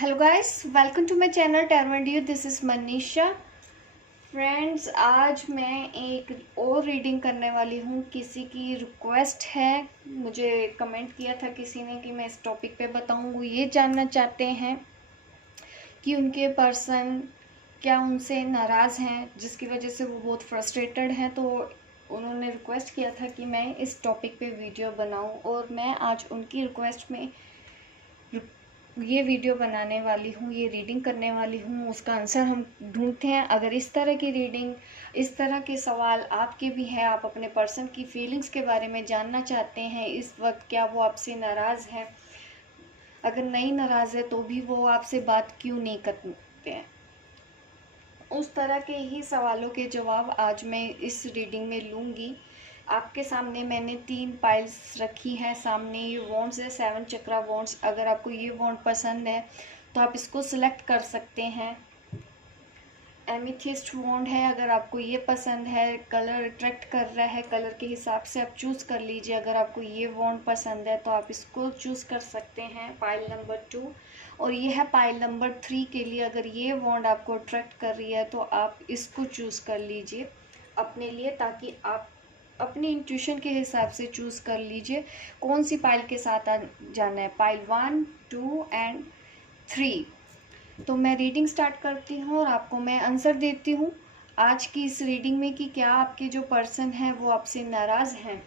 Hello guys, welcome to my channel tarot and you. This is Manisha. Friends, आज मैं एक और रीडिंग करने वाली हूँ। किसी की रिक्वेस्ट है, मुझे कमेंट किया था किसी ने कि मैं इस टॉपिक पे बताऊँ। वो ये जानना चाहते हैं कि उनके पर्सन क्या उनसे नाराज़ हैं, जिसकी वजह से वो बहुत फ्रस्ट्रेटेड हैं। तो उन्होंने रिक्वेस्ट किया था कि मैं इस टॉपिक पे वीडियो बनाऊँ, और मैं आज उनकी रिक्वेस्ट में ये वीडियो बनाने वाली हूँ, ये रीडिंग करने वाली हूँ। उसका आंसर हम ढूंढते हैं। अगर इस तरह की रीडिंग, इस तरह के सवाल आपके भी हैं, आप अपने पर्सन की फीलिंग्स के बारे में जानना चाहते हैं इस वक्त, क्या वो आपसे नाराज़ है, अगर नहीं नाराज़ है तो भी वो आपसे बात क्यों नहीं करते हैं, उस तरह के ही सवालों के जवाब आज मैं इस रीडिंग में लूँगी। आपके सामने मैंने 3 पाइल्स रखी हैं। सामने ये वॉन्ड्स है, 7 चक्रा वॉन्ड्स। अगर आपको ये वॉन्ड पसंद है तो आप इसको सिलेक्ट कर सकते हैं। एमिथिस्ट वॉन्ड है, अगर आपको ये पसंद है, कलर अट्रैक्ट कर रहा है, कलर के हिसाब से आप चूज़ कर लीजिए। अगर आपको ये वॉन्ड पसंद है तो आप इसको चूज़ कर सकते हैं, पाइल नंबर 2। और ये है पाइल नंबर 3 के लिए। अगर ये वॉन्ड आपको अट्रैक्ट कर रही है तो आप इसको चूज़ कर लीजिए अपने लिए, ताकि आप अपनी इंट्यूशन के हिसाब से चूज़ कर लीजिए कौन सी पाइल के साथ जाना है, पाइल 1, 2 एंड 3। तो मैं रीडिंग स्टार्ट करती हूँ और आपको मैं आंसर देती हूँ आज की इस रीडिंग में कि क्या आपके जो पर्सन हैं वो आपसे नाराज़ हैं।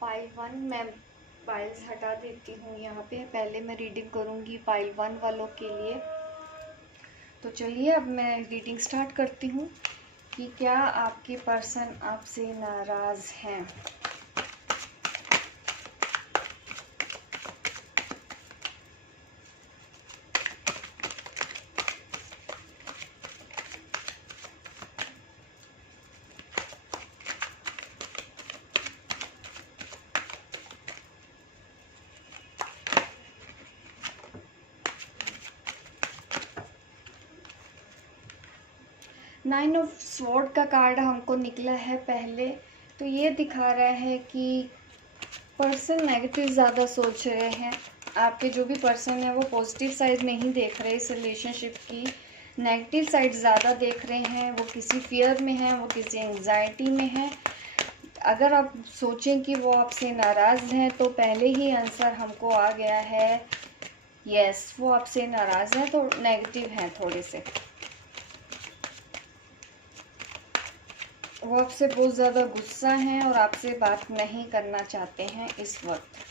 पाइल 1 मैं पाइल्स हटा देती हूँ यहाँ पे। पहले मैं रीडिंग करूँगी पाइल 1 वालों के लिए। तो चलिए अब मैं रीडिंग स्टार्ट करती हूँ कि क्या आपके पर्सन आपसे नाराज़ हैं। नाइन ऑफ स्वॉर्ड का कार्ड हमको निकला है पहले। तो ये दिखा रहा है कि पर्सन नेगेटिव ज़्यादा सोच रहे हैं। आपके जो भी पर्सन है वो पॉजिटिव साइड नहीं देख रहे, इस रिलेशनशिप की नेगेटिव साइड ज़्यादा देख रहे हैं। वो किसी फियर में हैं, वो किसी एंग्जाइटी में हैं। अगर आप सोचें कि वो आपसे नाराज़ हैं तो पहले ही आंसर हमको आ गया है, यस वो आपसे नाराज़ हैं, तो नेगेटिव हैं थोड़े से। वो आपसे बहुत ज़्यादा गुस्सा हैं और आपसे बात नहीं करना चाहते हैं इस वक्त।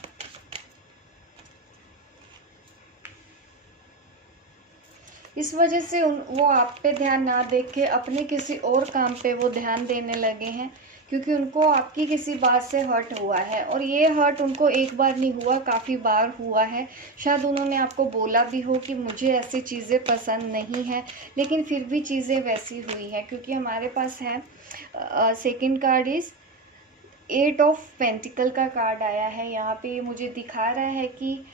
इस वजह से वो आप पे ध्यान ना दे के अपने किसी और काम पे वो ध्यान देने लगे हैं, क्योंकि उनको आपकी किसी बात से हर्ट हुआ है। और ये हर्ट उनको एक बार नहीं हुआ, काफ़ी बार हुआ है। शायद उन्होंने आपको बोला भी हो कि मुझे ऐसी चीज़ें पसंद नहीं है, लेकिन फिर भी चीज़ें वैसी हुई हैं। क्योंकि हमारे पास है second card is 8 of pentacle का कार्ड आया है यहाँ पे। मुझे दिखा रहा है कि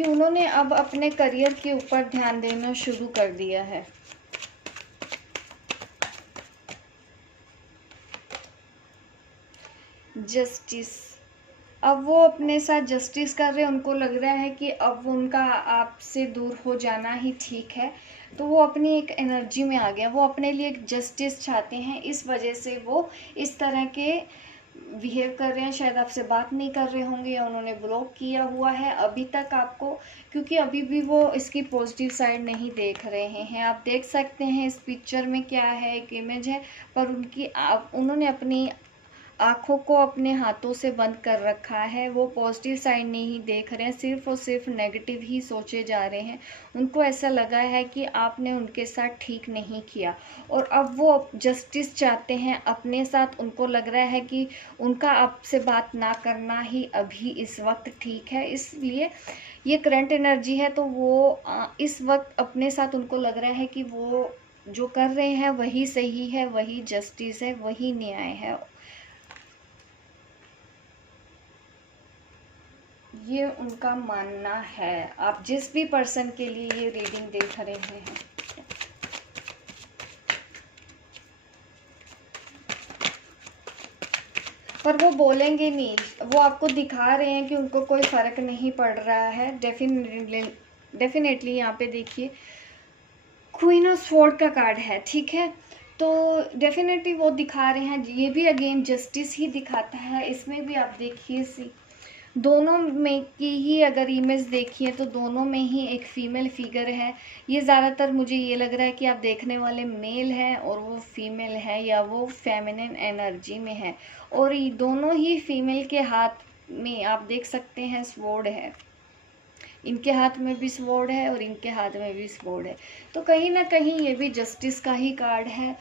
उन्होंने अब अपने करियर के ऊपर ध्यान देना शुरू कर दिया है। जस्टिस, अब वो अपने साथ जस्टिस कर रहे हैं। उनको लग रहा है कि अब उनका आपसे दूर हो जाना ही ठीक है, तो वो अपनी एक एनर्जी में आ गया। वो अपने लिए एक जस्टिस चाहते हैं, इस वजह से वो इस तरह के बिहेव कर रहे हैं। शायद आपसे बात नहीं कर रहे होंगे या उन्होंने ब्लॉक किया हुआ है अभी तक आपको, क्योंकि अभी भी वो इसकी पॉजिटिव साइड नहीं देख रहे हैं। आप देख सकते हैं इस पिक्चर में क्या है, एक इमेज है, पर उन्होंने अपनी आँखों को अपने हाथों से बंद कर रखा है। वो पॉजिटिव साइड नहीं देख रहे हैं, सिर्फ और सिर्फ नेगेटिव ही सोचे जा रहे हैं। उनको ऐसा लगा है कि आपने उनके साथ ठीक नहीं किया, और अब वो जस्टिस चाहते हैं अपने साथ। उनको लग रहा है कि उनका आपसे बात ना करना ही अभी इस वक्त ठीक है, इसलिए ये करंट एनर्जी है। तो वो इस वक्त अपने साथ उनको लग रहा है कि वो जो कर रहे हैं वही सही है, वही जस्टिस है, वही न्याय है। ये उनका मानना है। आप जिस भी पर्सन के लिए ये रीडिंग देख रहे हैं, पर वो बोलेंगे नहीं, वो आपको दिखा रहे हैं कि उनको कोई फ़र्क नहीं पड़ रहा है। डेफिनेटली यहाँ पे देखिए क्वीन ऑफ स्वॉर्ड का कार्ड है, ठीक है। तो डेफिनेटली वो दिखा रहे हैं, ये भी अगेन जस्टिस ही दिखाता है। इसमें भी आप देखिए दोनों में की ही अगर इमेज देखिए तो दोनों में ही एक फीमेल फिगर है। ये ज़्यादातर मुझे ये लग रहा है कि आप देखने वाले मेल हैं और वो फीमेल है, या वो फेमिनिन एनर्जी में है। और ये दोनों ही फीमेल के हाथ में आप देख सकते हैं स्वॉर्ड है, इनके हाथ में भी स्वॉर्ड है और इनके हाथ में भी स्वॉर्ड है। तो कहीं ना कहीं ये भी जस्टिस का ही कार्ड है।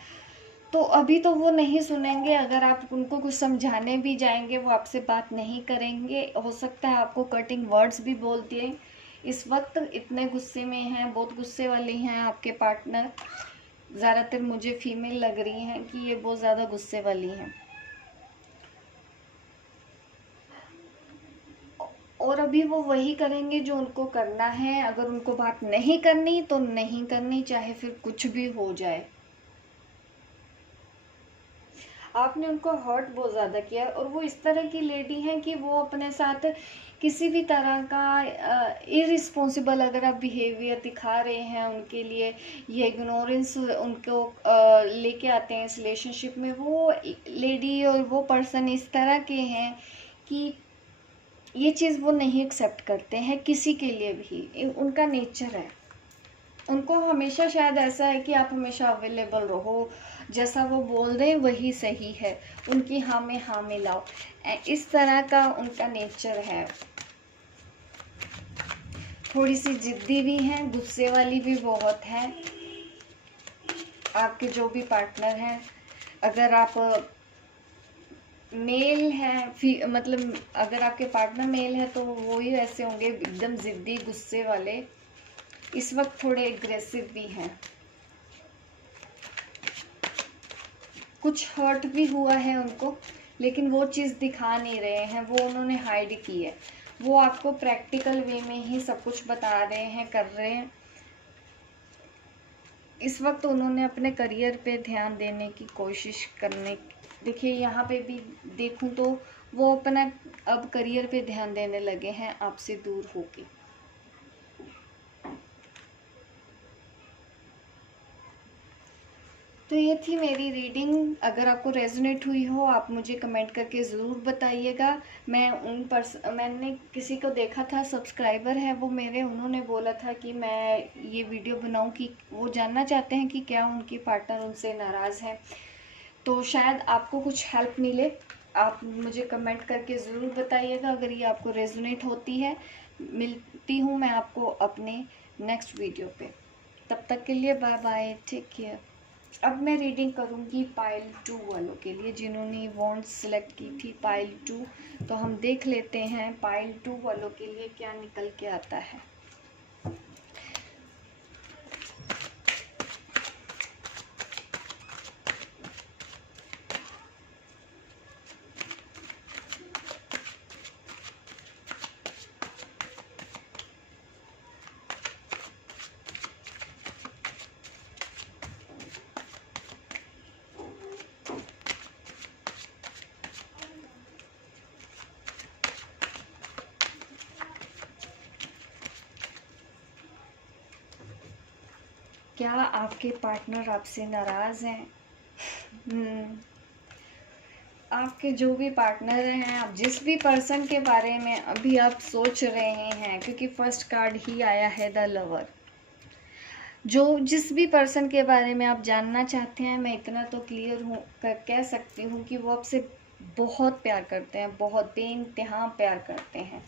तो अभी तो वो नहीं सुनेंगे, अगर आप उनको कुछ समझाने भी जाएंगे वो आपसे बात नहीं करेंगे। हो सकता है आपको कटिंग वर्ड्स भी बोलते हैं। इस वक्त इतने गुस्से में हैं, बहुत गुस्से वाली हैं आपके पार्टनर। ज़्यादातर मुझे फीमेल लग रही हैं कि ये बहुत ज़्यादा गुस्से वाली हैं। और अभी वो वही करेंगे जो उनको करना है। अगर उनको बात नहीं करनी तो नहीं करनी, चाहे फिर कुछ भी हो जाए। आपने उनको हर्ट बहुत ज़्यादा किया और वो इस तरह की लेडी हैं कि वो अपने साथ किसी भी तरह का इरिस्पॉन्सिबल अगर आप बिहेवियर दिखा रहे हैं उनके लिए, ये इग्नोरेंस उनको लेके आते हैं इस रिलेशनशिप में। वो लेडी और वो पर्सन इस तरह के हैं कि ये चीज़ वो नहीं एक्सेप्ट करते हैं किसी के लिए भी, उनका नेचर है। उनको हमेशा शायद ऐसा है कि आप हमेशा अवेलेबल रहो, जैसा वो बोल रहे हैं वही सही है, उनकी हाँ में हाँ मिलाओ, इस तरह का उनका नेचर है। थोड़ी सी जिद्दी भी हैं, गुस्से वाली भी बहुत है। आपके जो भी पार्टनर हैं, अगर आप मेल हैं, मतलब अगर आपके पार्टनर मेल है तो वो ही ऐसे होंगे, एकदम जिद्दी गुस्से वाले। इस वक्त थोड़े एग्रेसिव भी हैं। कुछ हर्ट भी हुआ है उनको, लेकिन वो चीज़ दिखा नहीं रहे हैं, वो उन्होंने हाइड की है। वो आपको प्रैक्टिकल वे में ही सब कुछ बता रहे हैं, कर रहे हैं। इस वक्त उन्होंने अपने करियर पे ध्यान देने की कोशिश करने, देखिए यहाँ पे भी देखूं तो वो अपना अब करियर पे ध्यान देने लगे हैं आपसे दूर होके। तो ये थी मेरी रीडिंग। अगर आपको रेजोनेट हुई हो आप मुझे कमेंट करके ज़रूर बताइएगा। मैंने किसी को देखा था, सब्सक्राइबर है वो मेरे, उन्होंने बोला था कि मैं ये वीडियो बनाऊं कि वो जानना चाहते हैं कि क्या उनकी पार्टनर उनसे नाराज़ है। तो शायद आपको कुछ हेल्प मिले, आप मुझे कमेंट करके ज़रूर बताइएगा अगर ये आपको रेजोनेट होती है। मिलती हूँ मैं आपको अपने नेक्स्ट वीडियो पे। तब तक के लिए बाय बाय, टेक केयर। अब मैं रीडिंग करूँगी पाइल 2 वालों के लिए, जिन्होंने वॉन्ड्स सेलेक्ट की थी पाइल 2। तो हम देख लेते हैं पाइल 2 वालों के लिए क्या निकल के आता है। क्या आपके पार्टनर आपसे नाराज़ हैं? आपके जो भी पार्टनर हैं, आप जिस भी पर्सन के बारे में अभी आप सोच रहे हैं, क्योंकि फर्स्ट कार्ड ही आया है द लवर, जिस भी पर्सन के बारे में आप जानना चाहते हैं, मैं इतना तो क्लियर हूँ कह सकती हूँ कि वो आपसे बहुत प्यार करते हैं, बहुत बेइंतहा प्यार करते हैं।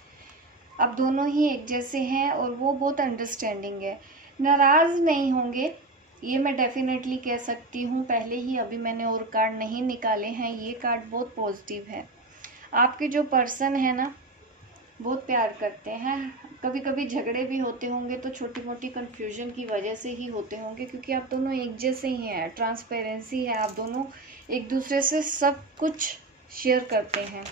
आप दोनों ही एक जैसे हैं और वो बहुत अंडरस्टैंडिंग है। नाराज़ नहीं होंगे, ये मैं डेफिनेटली कह सकती हूँ पहले ही। अभी मैंने और कार्ड नहीं निकाले हैं, ये कार्ड बहुत पॉजिटिव है। आपके जो पर्सन है ना, बहुत प्यार करते हैं। कभी कभी झगड़े भी होते होंगे तो छोटी मोटी कन्फ्यूजन की वजह से ही होते होंगे, क्योंकि आप दोनों एक जैसे ही हैं, ट्रांसपेरेंसी है, आप दोनों एक दूसरे से सब कुछ शेयर करते हैं।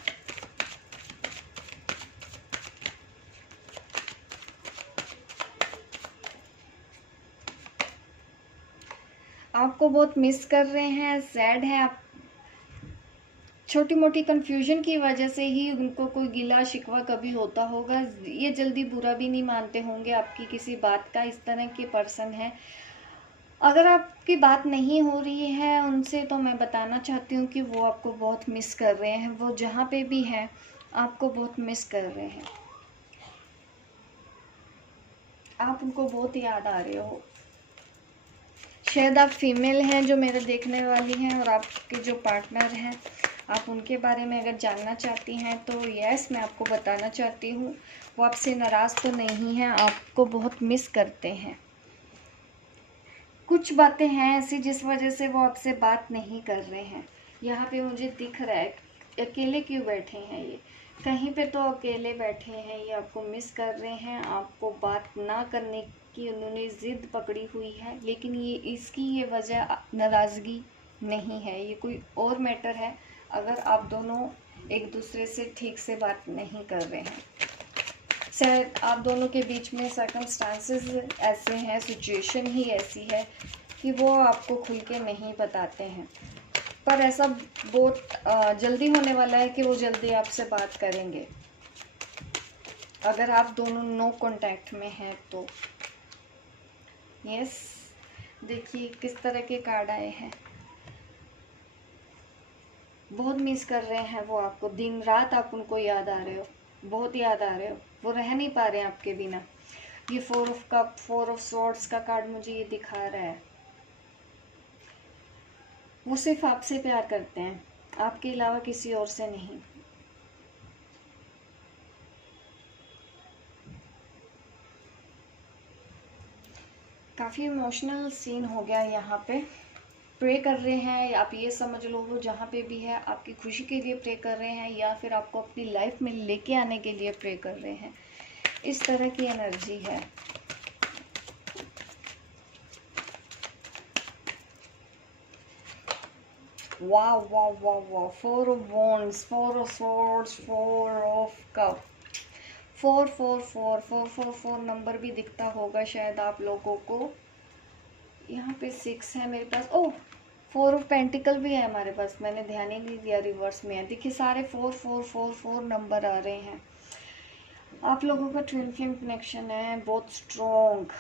आपको बहुत मिस कर रहे हैं, सैड है आप। छोटी मोटी कंफ्यूजन की वजह से ही उनको कोई गिला शिकवा कभी होता होगा। ये जल्दी बुरा भी नहीं मानते होंगे आपकी किसी बात का, इस तरह के पर्सन हैं। अगर आपकी बात नहीं हो रही है उनसे तो मैं बताना चाहती हूँ कि वो आपको बहुत मिस कर रहे हैं। वो जहाँ पे भी हैं आपको बहुत मिस कर रहे हैं। आप उनको बहुत याद आ रहे हो। शायद आप फीमेल हैं जो मेरे देखने वाली हैं, और आपके जो पार्टनर हैं आप उनके बारे में अगर जानना चाहती हैं तो यस, मैं आपको बताना चाहती हूँ वो आपसे नाराज़ तो नहीं हैं, आपको बहुत मिस करते हैं। कुछ बातें हैं ऐसी जिस वजह से वो आपसे बात नहीं कर रहे हैं। यहाँ पे मुझे दिख रहा है अकेले क्यों बैठे हैं ये, कहीं पे तो अकेले बैठे हैं, ये आपको मिस कर रहे हैं। आपको बात ना करने की उन्होंने ज़िद पकड़ी हुई है, लेकिन ये वजह नाराज़गी नहीं है, ये कोई और मैटर है। अगर आप दोनों एक दूसरे से ठीक से बात नहीं कर रहे हैं, शायद आप दोनों के बीच में सर्कमस्टांसेस ऐसे हैं, सिचुएशन ही ऐसी है कि वो आपको खुल के नहीं बताते हैं। पर ऐसा बहुत जल्दी होने वाला है कि वो जल्दी आपसे बात करेंगे, अगर आप दोनों नो कांटेक्ट में हैं तो। यस, देखिए किस तरह के कार्ड आए हैं। बहुत मिस कर रहे हैं वो आपको, दिन रात आप उनको याद आ रहे हो, बहुत याद आ रहे हो, वो रह नहीं पा रहे हैं आपके बिना। ये 4 ऑफ कप, 4 ऑफ स्वॉर्ड्स का कार्ड मुझे ये दिखा रहा है। वो सिर्फ आपसे प्यार करते हैं, आपके अलावा किसी और से नहीं। काफ़ी इमोशनल सीन हो गया यहाँ पे। प्रे कर रहे हैं, आप ये समझ लो वो जहाँ पे भी है आपकी खुशी के लिए प्रे कर रहे हैं, या फिर आपको अपनी लाइफ में लेके आने के लिए प्रे कर रहे हैं। इस तरह की एनर्जी है। वाह वाह वाह वाह, 4 of wands, 4 of swords, 4 of cup, 4 4 4 4 4 4 number भी दिखता होगा शायद आप लोगों को। यहाँ पे 6 है मेरे पास। ओह, 4 ऑफ पेंटिकल भी है हमारे पास, मैंने ध्यान ही नहीं दिया, रिवर्स में है। देखिए सारे 4 4 4 4 नंबर आ रहे हैं। आप लोगों का ट्विन फ्लेम कनेक्शन है बहुत स्ट्रॉन्ग।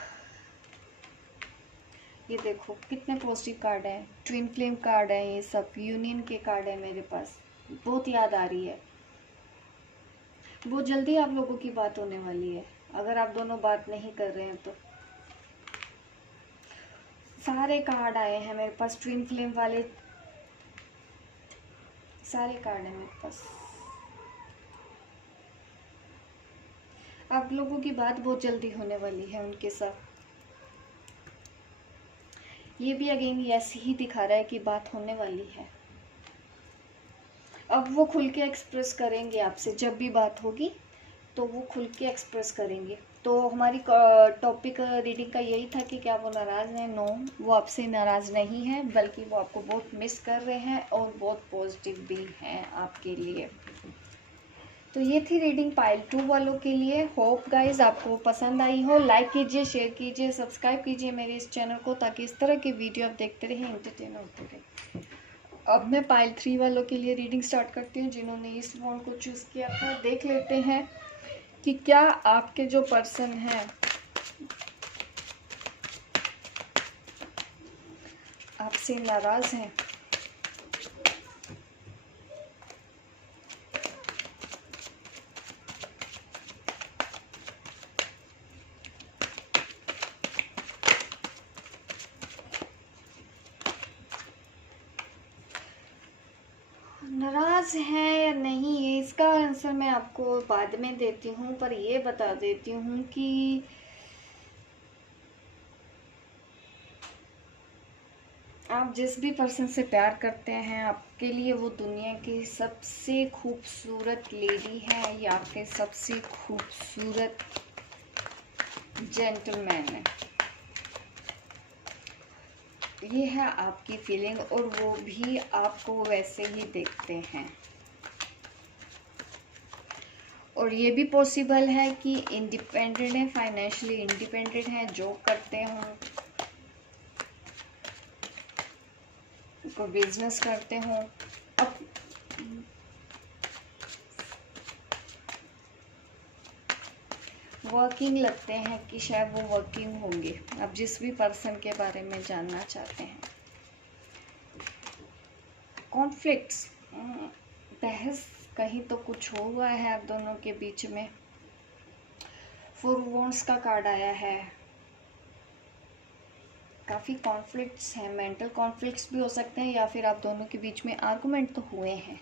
ये देखो कितने पॉजिटिव कार्ड है, ट्विन फ्लेम कार्ड है, ये सब यूनियन के कार्ड है मेरे पास। बहुत याद आ रही है, बहुत जल्दी आप लोगों की बात होने वाली है, अगर आप दोनों बात नहीं कर रहे हैं तो। सारे कार्ड आए हैं मेरे पास, ट्विन फ्लेम वाले सारे कार्ड हैं मेरे पास। आप लोगों की बात बहुत जल्दी होने वाली है उनके साथ। ये भी अगेन ऐसे ही दिखा रहा है कि बात होने वाली है। अब वो खुल के एक्सप्रेस करेंगे आपसे, जब भी बात होगी तो वो खुल के एक्सप्रेस करेंगे। तो हमारी टॉपिक रीडिंग का यही था कि क्या वो नाराज़ हैं। नो, वो आपसे नाराज़ नहीं है, बल्कि वो आपको बहुत मिस कर रहे हैं और बहुत पॉजिटिव भी हैं आपके लिए। तो ये थी रीडिंग पाइल 2 वालों के लिए। होप गाइज आपको पसंद आई हो। लाइक कीजिए, शेयर कीजिए, सब्सक्राइब कीजिए मेरे इस चैनल को, ताकि इस तरह के वीडियो आप देखते रहें, एंटरटेन होते रहें। अब मैं पाइल 3 वालों के लिए रीडिंग स्टार्ट करती हूँ, जिन्होंने इस वॉन्ड को चूज़ किया था। देख लेते हैं कि क्या आपके जो पर्सन हैं आपसे नाराज़ हैं। नाराज़ हैं या नहीं, ये इसका आंसर मैं आपको बाद में देती हूँ, पर ये बता देती हूँ कि आप जिस भी पर्सन से प्यार करते हैं, आपके लिए वो दुनिया की सबसे खूबसूरत लेडी है, या आपके सबसे खूबसूरत जेंटलमैन है। ये है आपकी फीलिंग, और वो भी आपको वैसे ही देखते हैं। और ये भी पॉसिबल है कि इंडिपेंडेंट है, फाइनेंशियली इंडिपेंडेंट है, जॉब करते हों, कोई बिजनेस करते हों। अब वर्किंग लगते हैं कि शायद वो वर्किंग होंगे, आप जिस भी पर्सन के बारे में जानना चाहते हैं। कॉन्फ्लिक्ट्स, बहस कहीं तो कुछ हुआ है आप दोनों के बीच में। 4 वॉन्ड्स का कार्ड आया है, काफ़ी कॉन्फ्लिक्ट्स हैं, मेंटल कॉन्फ्लिक्ट्स भी हो सकते हैं, या फिर आप दोनों के बीच में आर्गुमेंट तो हुए हैं।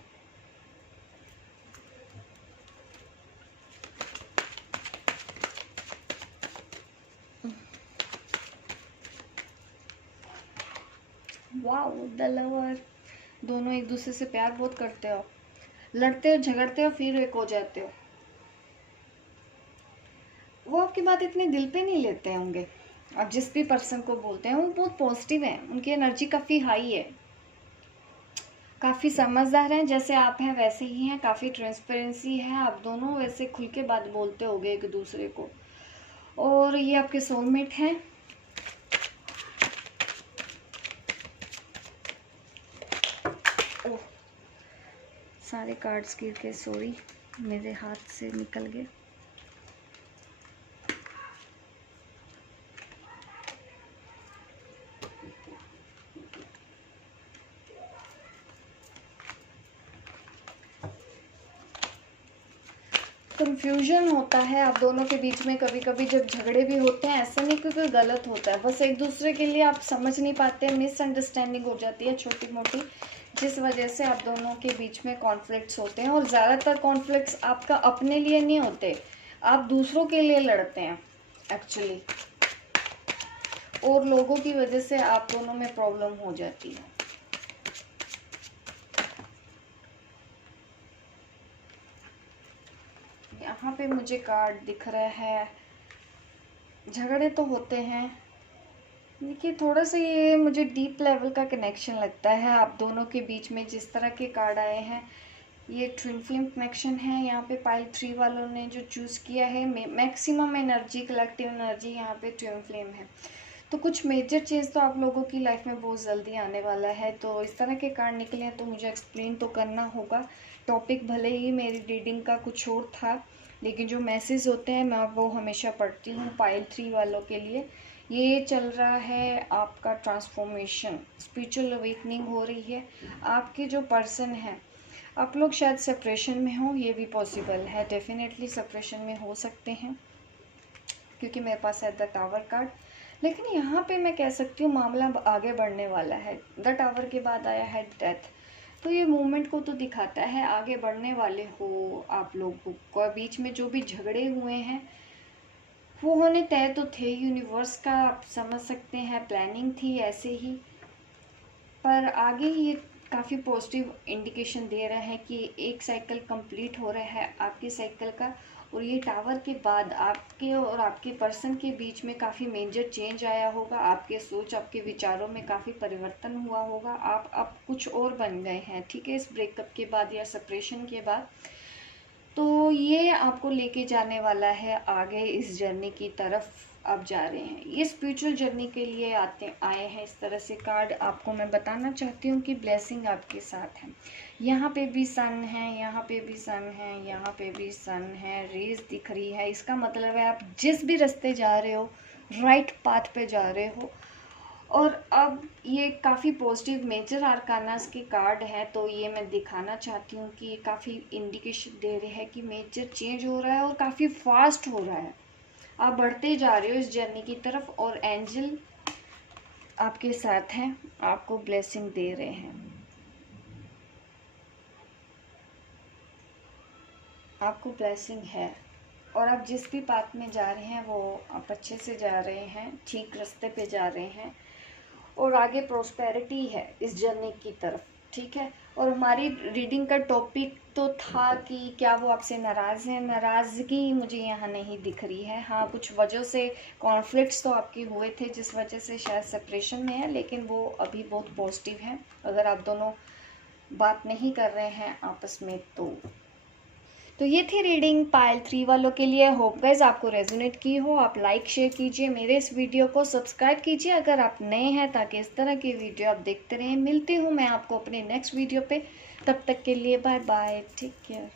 Wow, the lover. दोनों एक दूसरे से प्यार बहुत करते हो, लड़ते हो, झगड़ते हो, फिर एक हो जाते हो। वो आपकी बात इतने दिल पे नहीं लेते होंगे। आप जिस भी पर्सन को बोलते हैं वो बहुत पॉजिटिव है, उनकी एनर्जी काफ़ी हाई है, काफ़ी समझदार हैं, जैसे आप हैं वैसे ही हैं, काफ़ी ट्रांसपेरेंसी है, आप दोनों वैसे खुल के बात बोलते होगे एक दूसरे को। और ये आपके सोलमेट हैं। ओह, सारे कार्ड्स गिर के, सॉरी, मेरे हाथ से निकल गए। कंफ्यूजन होता है आप दोनों के बीच में, कभी कभी जब झगड़े भी होते हैं, ऐसा नहीं कि कोई गलत होता है, बस एक दूसरे के लिए आप समझ नहीं पाते, मिसअंडरस्टैंडिंग हो जाती है छोटी मोटी, जिस वजह से आप दोनों के बीच में कॉन्फ्लिक्ट्स होते हैं। और ज़्यादातर कॉन्फ्लिक्ट्स आपका अपने लिए नहीं होते, आप दूसरों के लिए लड़ते हैं एक्चुअली, और लोगों की वजह से आप दोनों में प्रॉब्लम हो जाती है। यहाँ पे मुझे कार्ड दिख रहा है, झगड़े तो होते हैं, देखिए थोड़ा सा ये मुझे डीप लेवल का कनेक्शन लगता है आप दोनों के बीच में। जिस तरह के कार्ड आए हैं ये ट्विन फ्लेम कनेक्शन है। यहाँ पे पाइल 3 वालों ने जो चूज़ किया है, मैक्सिमम एनर्जी, कलेक्टिव एनर्जी यहाँ पे ट्विन फ्लेम है। तो कुछ मेजर चेंज तो आप लोगों की लाइफ में बहुत जल्दी आने वाला है। तो इस तरह के कार्ड निकले हैं तो मुझे एक्सप्लेन तो करना होगा। टॉपिक भले ही मेरी रीडिंग का कुछ और था, लेकिन जो मैसेज होते हैं मैं वो हमेशा पढ़ती हूँ। पाइल 3 वालों के लिए ये चल रहा है आपका ट्रांसफॉर्मेशन, स्पिरिचुअल अवेकनिंग हो रही है। आपके जो पर्सन हैं, आप लोग शायद सेपरेशन में हो, ये भी पॉसिबल है, डेफिनेटली सेपरेशन में हो सकते हैं, क्योंकि मेरे पास है द टावर कार्ड। लेकिन यहाँ पे मैं कह सकती हूँ मामला आगे बढ़ने वाला है। द टावर के बाद आया है डेथ, तो ये मूवमेंट को तो दिखाता है आगे बढ़ने वाले हो आप लोगों को। बीच में जो भी झगड़े हुए हैं वो होने तय तो थे, यूनिवर्स का आप समझ सकते हैं प्लानिंग थी ऐसे ही, पर आगे ये काफ़ी पॉजिटिव इंडिकेशन दे रहा है कि एक साइकिल कंप्लीट हो रहा है आपके साइकिल का। और ये टावर के बाद आपके और आपके पर्सन के बीच में काफ़ी मेजर चेंज आया होगा, आपके सोच, आपके विचारों में काफ़ी परिवर्तन हुआ होगा, आप अब कुछ और बन गए हैं, ठीक है, इस ब्रेकअप के बाद या सेपरेशन के बाद। तो ये आपको लेके जाने वाला है आगे इस जर्नी की तरफ आप जा रहे हैं। ये स्पिरिचुअल जर्नी के लिए आए हैं इस तरह से कार्ड। आपको मैं बताना चाहती हूँ कि ब्लेसिंग आपके साथ है। यहाँ पे भी सन है, यहाँ पे भी सन है, यहाँ पे भी सन है, रेस दिख रही है। इसका मतलब है आप जिस भी रास्ते जा रहे हो, राइट पाथ पे जा रहे हो। और अब ये काफ़ी पॉजिटिव मेजर आर्कानास के कार्ड हैं, तो ये मैं दिखाना चाहती हूँ कि ये काफ़ी इंडिकेशन दे रहे हैं कि मेजर चेंज हो रहा है और काफ़ी फास्ट हो रहा है। आप बढ़ते जा रहे हो इस जर्नी की तरफ, और एंजल आपके साथ हैं, आपको ब्लेसिंग दे रहे हैं, आपको ब्लेसिंग है। और आप जिस भी पाथ में जा रहे हैं वो आप अच्छे से जा रहे हैं, ठीक रास्ते पे जा रहे हैं, और आगे प्रोस्पेरिटी है इस जर्नी की तरफ, ठीक है। और हमारी रीडिंग का टॉपिक तो था कि क्या वो आपसे नाराज़ हैं। नाराज़गी मुझे यहाँ नहीं दिख रही है। हाँ, कुछ वजह से कॉन्फ्लिक्ट्स तो आपके हुए थे जिस वजह से शायद सेपरेशन में है, लेकिन वो अभी बहुत पॉजिटिव है। अगर आप दोनों बात नहीं कर रहे हैं आपस में तो ये थी रीडिंग पाइल 3 वालों के लिए। होप गाइस आपको रेजोनेट की हो। आप लाइक शेयर कीजिए, मेरे इस वीडियो को सब्सक्राइब कीजिए अगर आप नए हैं, ताकि इस तरह की वीडियो आप देखते रहें। मिलती हूँ मैं आपको अपने नेक्स्ट वीडियो पे, तब तक के लिए बाय बाय, टेक केयर।